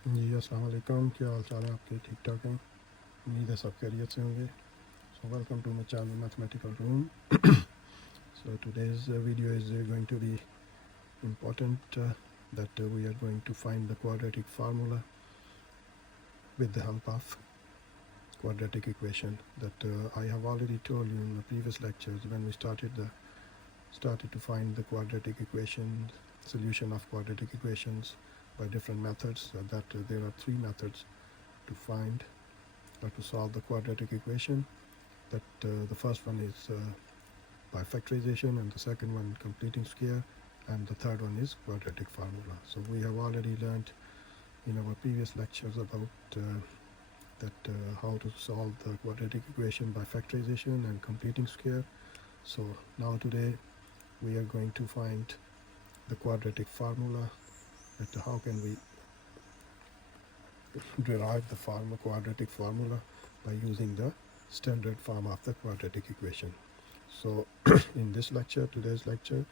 जी अस्सलाम वालेकुम, क्या हाल चाल है आपके? ठीक ठाक हैं? उम्मीद है सब खैरियत से होंगे. So welcome to my channel Mathematical Room. So today's video is going to be important, that we are going to find the quadratic formula with the help of quadratic equation that I have already told you in the previous lectures when we started to find the quadratic equation, solution of quadratic equations by different methods, that there are three methods to find or to solve the quadratic equation. That the first one is by factorization, and the second one completing square, and the third one is quadratic formula. So we have already learned in our previous lectures about how to solve the quadratic equation by factorization and completing square. So now today we are going to find the quadratic formula, that how can we derive the quadratic formula by using the standard form of the quadratic equation. So in this lecture, today's lecture,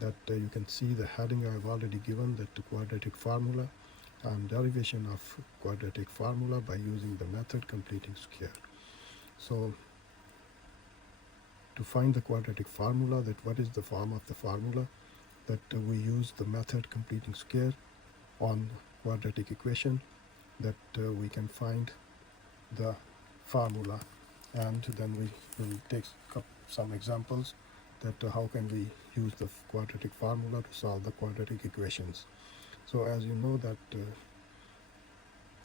that you can see the heading I have already given, that the quadratic formula and derivation of quadratic formula by using the method completing square. So to find the quadratic formula, that what is the form of the formula, that we use the method completing square on quadratic equation, that we can find the formula, and then we will take some examples that how can we use the quadratic formula to solve the quadratic equations. So as you know that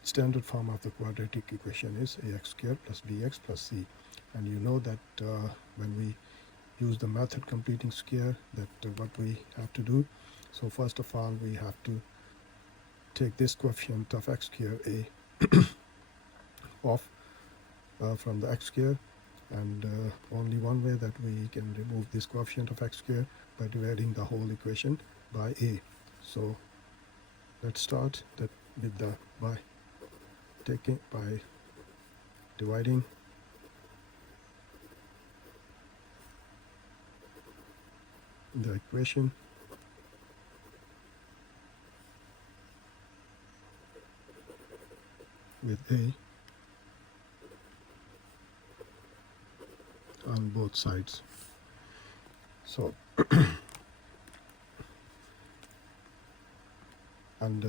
standard form of the quadratic equation is ax squared plus bx plus c, and you know that when we use the method completing square, that what we have to do. So first of all we have to take this coefficient of x squared a off from the x square, and only one way that we can remove this coefficient of x square by dividing the whole equation by a. So let's start that with the by dividing the equation with a on both sides. So and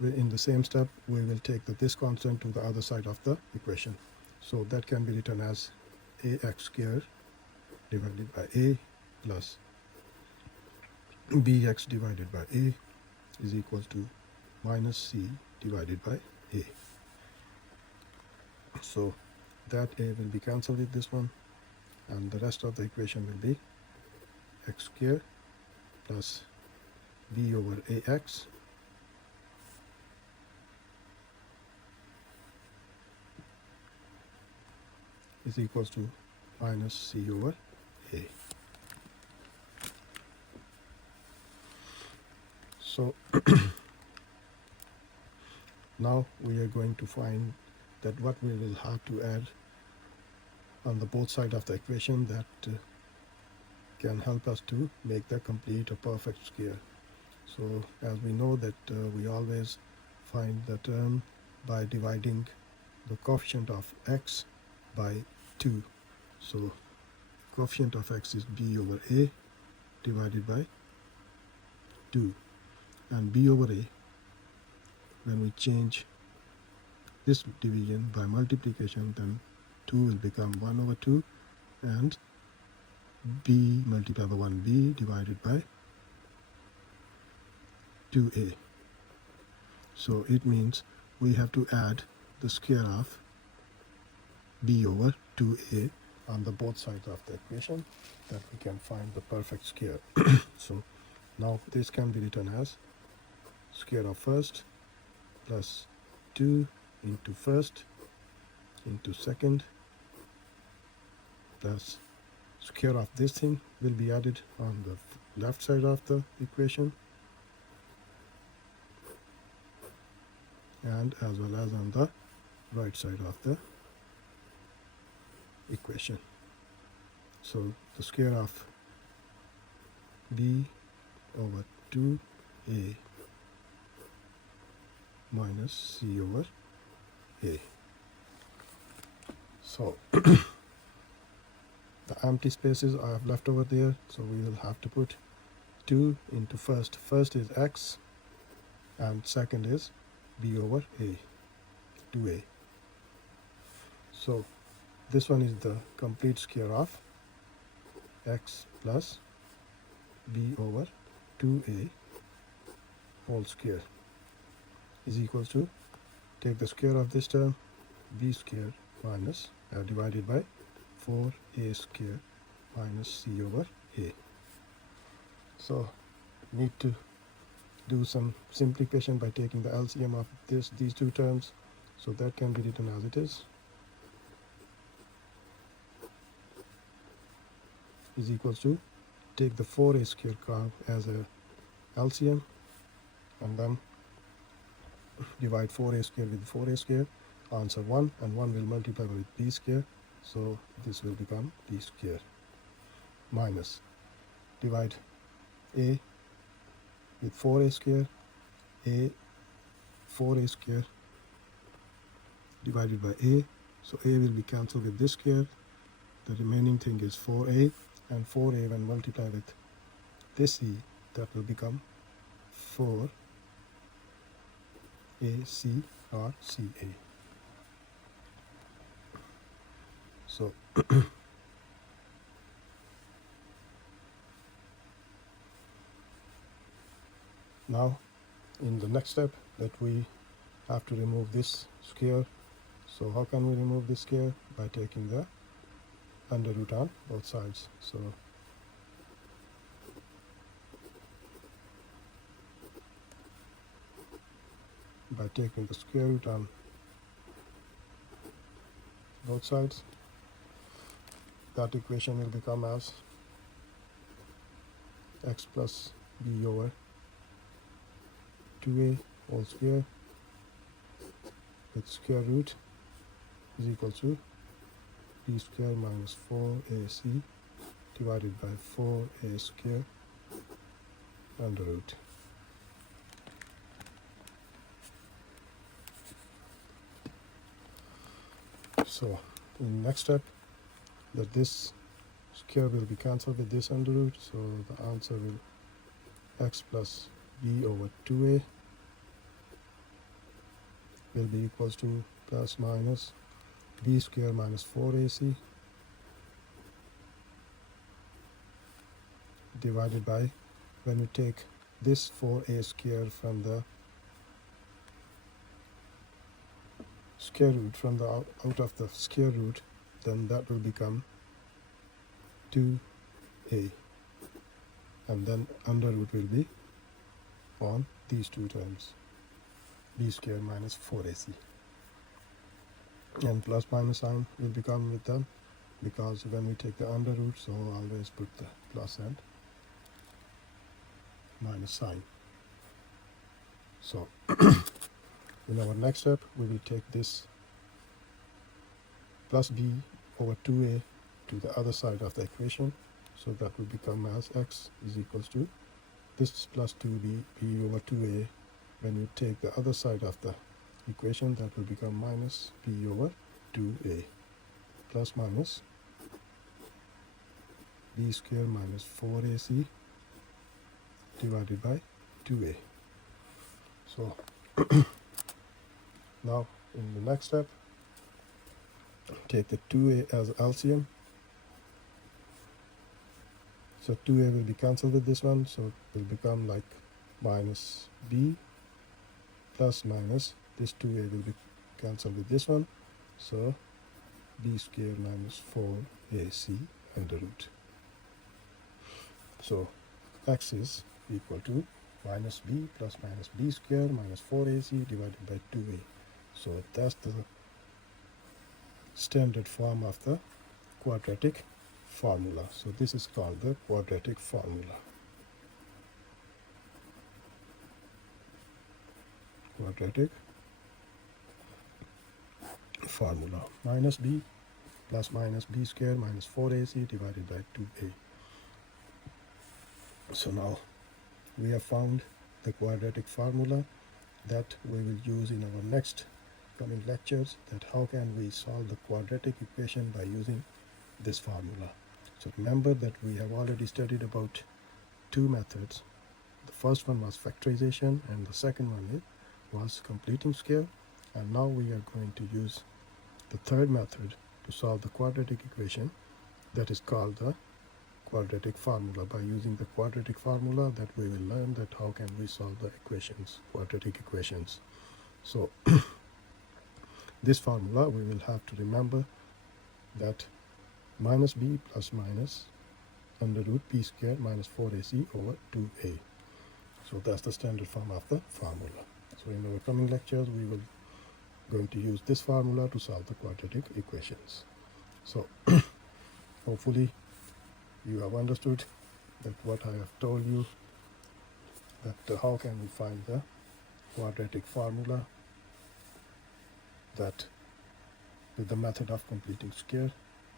in the same step we will take this constant to the other side of the equation. So that can be written as ax squared divided by a plus bx divided by a is equal to minus c divided by a. So that a will be cancelled with this one, and the rest of the equation will be x squared plus b over ax is equals to minus c over a. So now we are going to find that what we will have to add on the both side of the equation that can help us to make the complete or perfect square. So as we know that we always find the term by dividing the coefficient of x by 2. So coefficient of x is b over a divided by 2, and b over a, when we change this division by multiplication, then 2 will become 1 over 2, and b multiplied by 1b divided by 2a. So it means we have to add the square of b over 2a on the both sides of the equation, that we can find the perfect square. So now this can be written as square of first plus 2 into first into second plus square of this thing will be added on the left side of the equation, and as well as on the right side of the equation. So the square of b over 2a minus c over a. So the empty spaces I have left over there, so we will have to put 2 into first. First is x and second is b over a, 2a. So this one is the complete square of x plus b over 2a whole square is equal to, take the square of this term, b square minus divided by 4a square minus c over a. So need to do some simplification by taking the LCM of these two terms, so that can be written as it is equals to, take the 4a square curve as a LCM and then divide 4a square with 4a square, answer 1, and 1 will multiply with b square, so this will become b square, minus divide a with 4a square, a 4a square divided by a, so a will be cancelled with this square, the remaining thing is 4a, and 4a when multiplied with this e, that will become 4ac or ca. So now in the next step that we have to remove this square. So how can we remove this square? By taking the under root on both sides. So by taking the square root on both sides, that equation will become as x plus b over 2a whole square with square root is equal to b square minus 4ac divided by 4a square under root. So in the next step, that this square will be cancelled with this under root, so the answer will x plus b over 2a will be equals to plus minus b square minus 4ac divided by, when you take this 4a square from the square root, from the out of the square root, then that will become 2a, and then under root will be on these two terms, b square minus 4ac, and plus minus sign will become with them, because when we take the under root, so always put the plus and minus sign. So in our next step, we will take this plus b over 2a to the other side of the equation, so that will become as x is equals to, this is plus 2b b over 2a, when you take the other side of the equation, that will become minus b over 2a plus minus b square minus 4ac divided by 2a. So now in the next step, take the 2a as LCM. So 2a will be cancelled with this one, so it will become like minus b plus minus, this 2a will be cancelled with this one, so b square minus 4ac under root. So x is equal to minus b plus minus b square minus 4ac divided by 2a. So that's the standard form of the quadratic formula. So this is called the quadratic formula. Quadratic formula, minus b plus minus b square minus 4ac divided by 2a. So now we have found the quadratic formula, that we will use in our next coming lectures, that how can we solve the quadratic equation by using this formula. So remember that we have already studied about two methods. The first one was factorization and the second one was completing square, and now we are going to use the third method to solve the quadratic equation, that is called the quadratic formula. By using the quadratic formula, that we will learn that how can we solve the equations, quadratic equations. So this formula we will have to remember that minus b plus minus under root p squared minus 4ac over 2a. So that's the standard form of the formula. So in our coming lectures we will going to use this formula to solve the quadratic equations. So hopefully you have understood that what I have told you, that how can we find the quadratic formula, that with the method of completing square,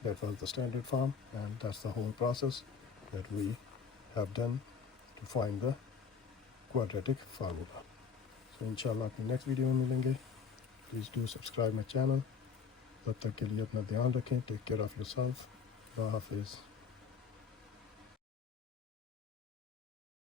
that was the standard form, and that's the whole process that we have done to find the quadratic formula. So इंशाल्लाह अपनी next video में मिलेंगे. Please do subscribe my channel. तब तक के लिए अपना ध्यान रखें. Take care of yourself. अल्लाह हाफिज़.